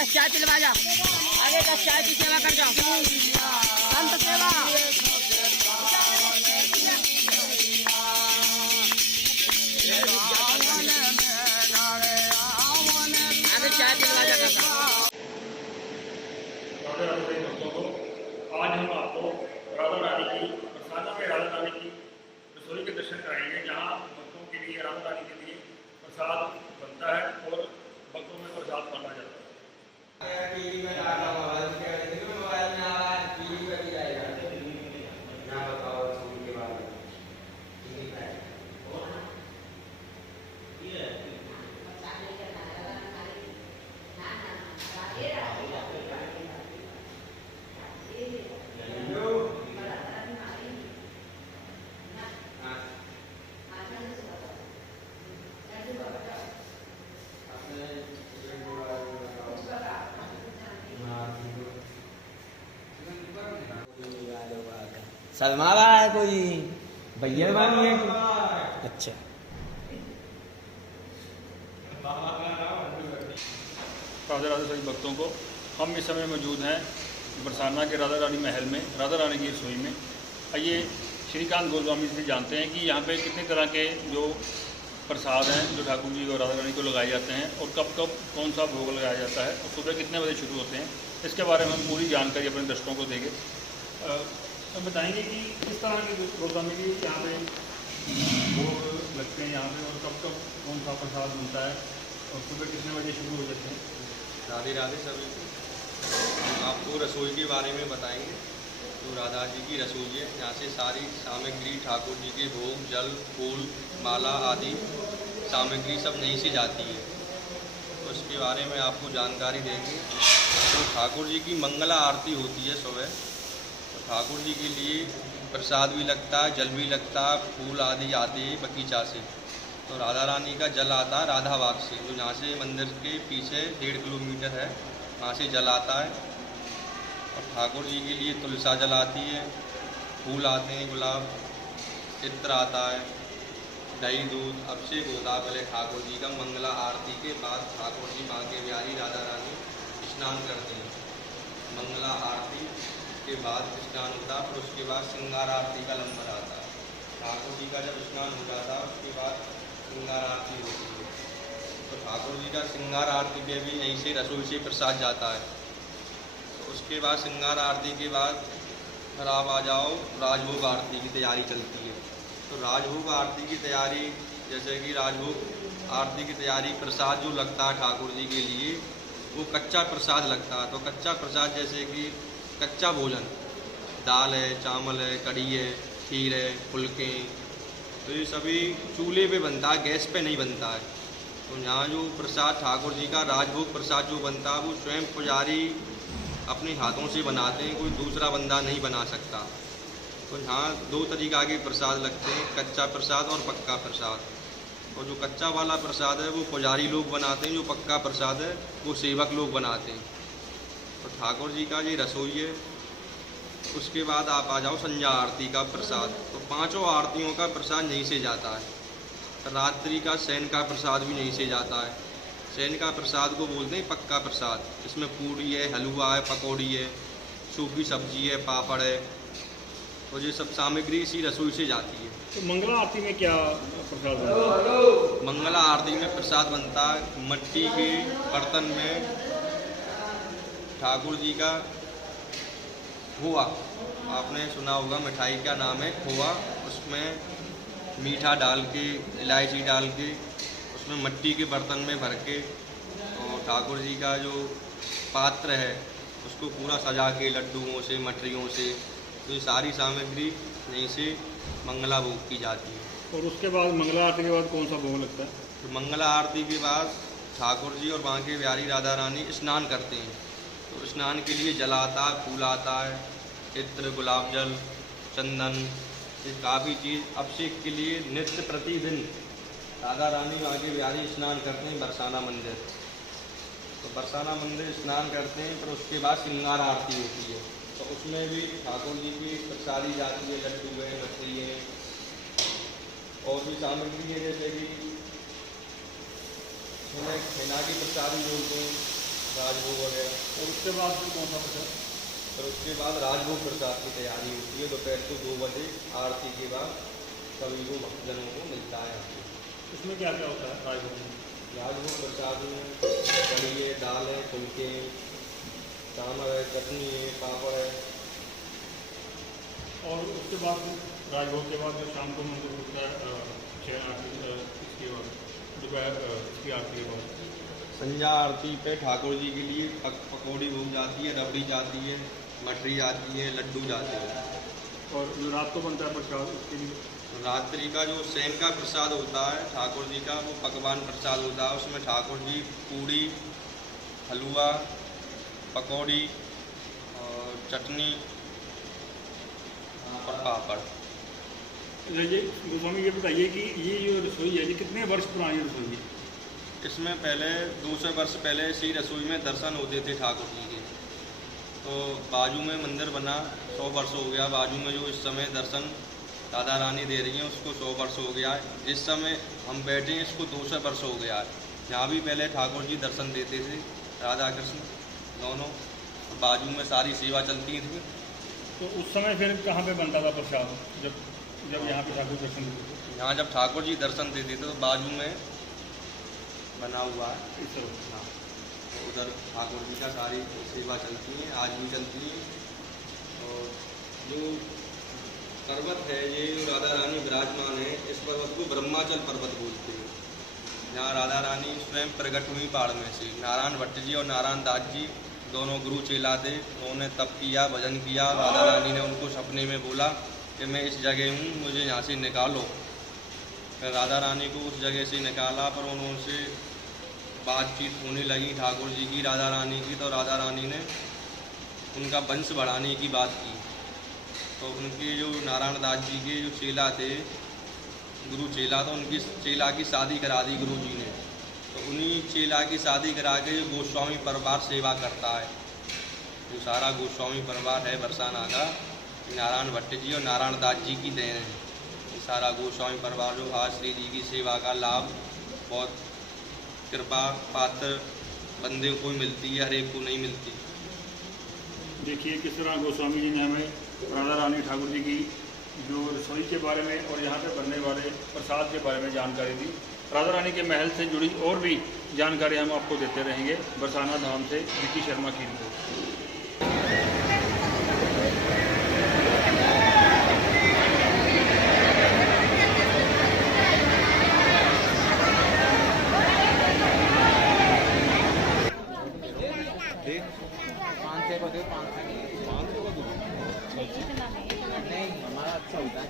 10 चाय पिलवा जा, आगे 10 चाय की सेवा कर जाओ, संत सेवा। आगे चाय पिलवा जा काका। दोस्तों को आज हम आपको राधा रानी की प्रसादा में राधा रानी की रसोई के दर्शन कराएंगे, जहाँ भक्तों के लिए राधा रानी के लिए प्रसाद बनता है और भक्तों में प्रसाद बांटा जाता है। सलमा है कोई भैया बानी है। अच्छा राधा राधा सभी भक्तों को, हम इस समय मौजूद हैं बरसाना के राधा रानी महल में, राधा रानी की रसोई में। आइए श्रीकांत गोस्वामी से जानते हैं कि यहाँ पे कितने तरह के जो प्रसाद हैं जो ठाकुर जी और राधा रानी को लगाए जाते हैं और कब कब कौन सा भोग लगाया जाता है और सुबह कितने बजे शुरू होते हैं। इसके बारे में हम पूरी जानकारी अपने दर्शकों को देंगे। तो बताएंगे कि किस तरह की गोस्वामी जी यहाँ पे भोग लगते हैं यहाँ पे और कब कब कौन सा प्रसाद मिलता है और सुबह कितने बजे शुरू हो जाते हैं। राधे राधे सभी को। हम आपको रसोई के बारे में बताएंगे। तो राधा जी की रसोई है, यहाँ से सारी सामग्री ठाकुर जी के भोग, जल, फूल, माला आदि सामग्री सब नहीं से जाती है। तो इसके बारे में आपको जानकारी देंगे। तो ठाकुर जी की मंगला आरती होती है सुबह। तो ठाकुर जी के लिए प्रसाद भी लगता है, जल भी लगता है, फूल आदि आते हैं बगीचा से। तो राधा रानी का जल आता है राधा बाग से, जो यहाँ से मंदिर के पीछे 1.5 किलोमीटर है, वहाँ से जल आता है। और ठाकुर जी के लिए तुलसा जल आती है, फूल आते हैं, गुलाब, इत्र आता है, दही दूध अभिषेक होता है। पहले ठाकुर जी का मंगला आरती के बाद ठाकुर जी माँ के बिहारी राधा रानी स्नान करते हैं। मंगला आरती के बाद स्नान होता है, फिर उसके बाद श्रृंगार आरती का लंबर आता है। ठाकुर जी का जब स्नान हो जाता है उसके बाद श्रृंगार आरती होती है। तो ठाकुर जी का श्रृंगार आरती पे भी यहीं से रसोई से प्रसाद जाता है। तो उसके बाद श्रृंगार आरती के बाद फिर आप आ जाओ, राजभोग आरती की तैयारी चलती है। तो राजभोग आरती की तैयारी, जैसे कि राजभोग आरती की तैयारी, प्रसाद जो लगता है ठाकुर जी के लिए वो कच्चा प्रसाद लगता है। तो कच्चा प्रसाद जैसे कि कच्चा भोजन, दाल है, चावल है, कढ़ी है, खीर है, फुलके, तो ये सभी चूल्हे पे बनता है, गैस पे नहीं बनता है। तो यहाँ जो प्रसाद ठाकुर जी का राजभोग प्रसाद जो बनता है वो स्वयं पुजारी अपने हाथों से बनाते हैं, कोई दूसरा बंदा नहीं बना सकता। तो यहाँ 2 तरीक़ा के प्रसाद लगते हैं, कच्चा प्रसाद और पक्का प्रसाद। और जो कच्चा वाला प्रसाद है वो पुजारी लोग बनाते हैं, जो पक्का प्रसाद है वो सेवक लोग बनाते हैं। तो ठाकुर जी का ये रसोई है। उसके बाद आप आ जाओ संध्या आरती का प्रसाद। तो 5 आरतियों का प्रसाद यहीं से जाता है। रात्रि का शयन का प्रसाद भी यहीं से जाता है। शयन का प्रसाद को बोलते हैं पक्का प्रसाद। इसमें पूड़ी है, हलवा है, पकौड़ी है, सूखी सब्जी है, पापड़ है, और ये सब सामग्री इसी रसोई से जाती है। तो मंगला आरती में क्या प्रसाद बनता है? मंगला आरती में प्रसाद बनता है मट्टी के बर्तन में ठाकुर जी का खोआ, आपने सुना होगा मिठाई का नाम है खोआ। उसमें मीठा डाल के, इलायची डाल के, उसमें मट्टी के बर्तन में भर के, और ठाकुर जी का जो पात्र है उसको पूरा सजा के लड्डुओं से, मठरियों से, तो ये सारी सामग्री यहीं से मंगला भोग की जाती है। और उसके बाद मंगला आरती के बाद कौन सा भोग लगता है? तो मंगला आरती के बाद ठाकुर जी और वहाँ के बिहारी राधा रानी स्नान करते हैं। तो स्नान के लिए जल आता है, फूल आता है, इत्र, गुलाब जल, चंदन, ये काफ़ी चीज़ अभिषेक के लिए नित्य प्रतिदिन राधा रानी वहाँ के बिहारी स्नान करते हैं बरसाना मंदिर। तो बरसाना मंदिर स्नान करते हैं, फिर उसके बाद श्रृंगार आरती होती है। तो उसमें भी ठाकुर जी की प्रसादी जाती है, लड्डू है, मछली है, और भी सामग्री है, जैसे कि छेना की प्रसादी बोलते हैं, राजभोग वगैरह। और उसके बाद फिर कौन सा प्रसाद? और उसके बाद राजभोग प्रसाद की तैयारी होती है। दोपहर को 2 बजे आरती के बाद सभी को भक्तजनों को मिलता है। इसमें क्या क्या होता है राजभोग में? राजभोग प्रसाद में कढ़ी है, दाल है, फुलके हैं, सांभर है, चटनी है, पापड़ है। और उसके बाद राजभोग के बाद जो शाम को मंदिर खुलता है 6 आरती इसके बाद दोपहर इसकी आरती के बाद संध्या आरती पे ठाकुर जी के लिए पकौड़ी भोग जाती है, रबड़ी जाती है, मठरी जाती है, लड्डू जाते हैं। और जो रात को बनता है प्रसाद उसके लिए रात्रि का जो सेम का प्रसाद होता है ठाकुर जी का, वो पकवान प्रसाद होता है। उसमें ठाकुर जी पूड़ी, हलवा, पकौड़ी और चटनी और पापड़। ये गोस्वामी ये बताइए कि ये जो रसोई है ये कितने वर्ष पुरानी रसोई है? इसमें पहले 200 वर्ष पहले इसी रसोई में दर्शन होते थे ठाकुर जी के। तो बाजू में मंदिर बना 100 वर्ष हो गया। बाजू में जो इस समय दर्शन राधा रानी दे रही हैं उसको 100 वर्ष हो गया है। जिस समय हम बैठे हैं इसको 200 वर्ष हो गया है। यहाँ भी पहले ठाकुर जी दर्शन देते थे, राधा कृष्ण दोनों। बाजू में सारी सेवा चलती थी। तो उस समय फिर कहाँ पे बनता था प्रसाद जब यहाँ पे ठाकुर दर्शन देते थे? यहाँ जब ठाकुर जी दर्शन देते थे तो बाजू में बना हुआ है इस तरह हाँ। तो उधर ठाकुर जी का सारी सेवा चलती है, आज भी चलती है। और जो पर्वत है ये जो राधा रानी विराजमान है, इस पर्वत को ब्रह्माचल पर्वत बोलते हैं। यहाँ राधा रानी स्वयं प्रकट हुई पहाड़ में से। नारायण भट्ट जी और नारायण दास जी दोनों गुरु चेला थे। उन्होंने तप किया, भजन किया। राधा रानी ने उनको सपने में बोला कि मैं इस जगह हूँ, मुझे यहाँ से निकालो। फिर राधा रानी को उस जगह से निकाला, पर उनसे बातचीत होने लगी ठाकुर जी की, राधा रानी की। तो राधा रानी ने उनका वंश बढ़ाने की बात की। तो उनके जो नारायण दास जी के जो चेला थे, गुरु चेला, तो उनकी चेला की शादी करा दी गुरु जी ने। तो उन्हीं चेला की शादी करा के जो गोस्वामी परिवार सेवा करता है, जो सारा गोस्वामी परिवार है बरसाना का, नारायण भट्ट जी और नारायण दास जी की देन है। ये सारा गोस्वामी परिवार जो आज श्री जी की सेवा का लाभ बहुत कृपा पात्र बंदे को मिलती है, हर एक को नहीं मिलती। देखिए किस तरह गोस्वामी जी ने हमें राधा रानी ठाकुर जी की जो रसोई के बारे में और यहाँ पे बनने वाले प्रसाद के बारे में जानकारी दी। राधा रानी के महल से जुड़ी और भी जानकारी हम आपको देते रहेंगे। बरसाना धाम से विकी शर्मा की रिपोर्ट। नहीं हमारा अच्छा होता है।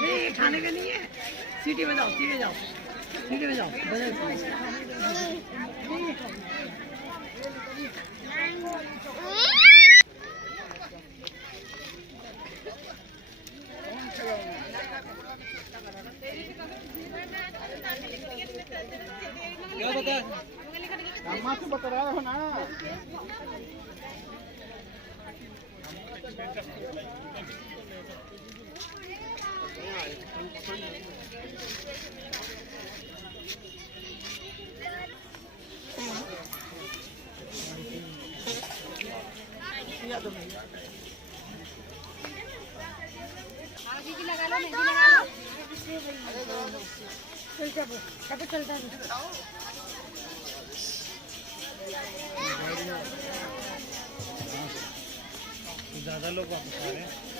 नहीं खाने का नहीं है। सीटी बजाओ, सीटी बजाओ, सीटी बजाओ, क्या बता रहा हो ना। लगा लो, मेहंदी लगा लो। चलता है। ज़्यादा लोग वापस आ रहे हैं।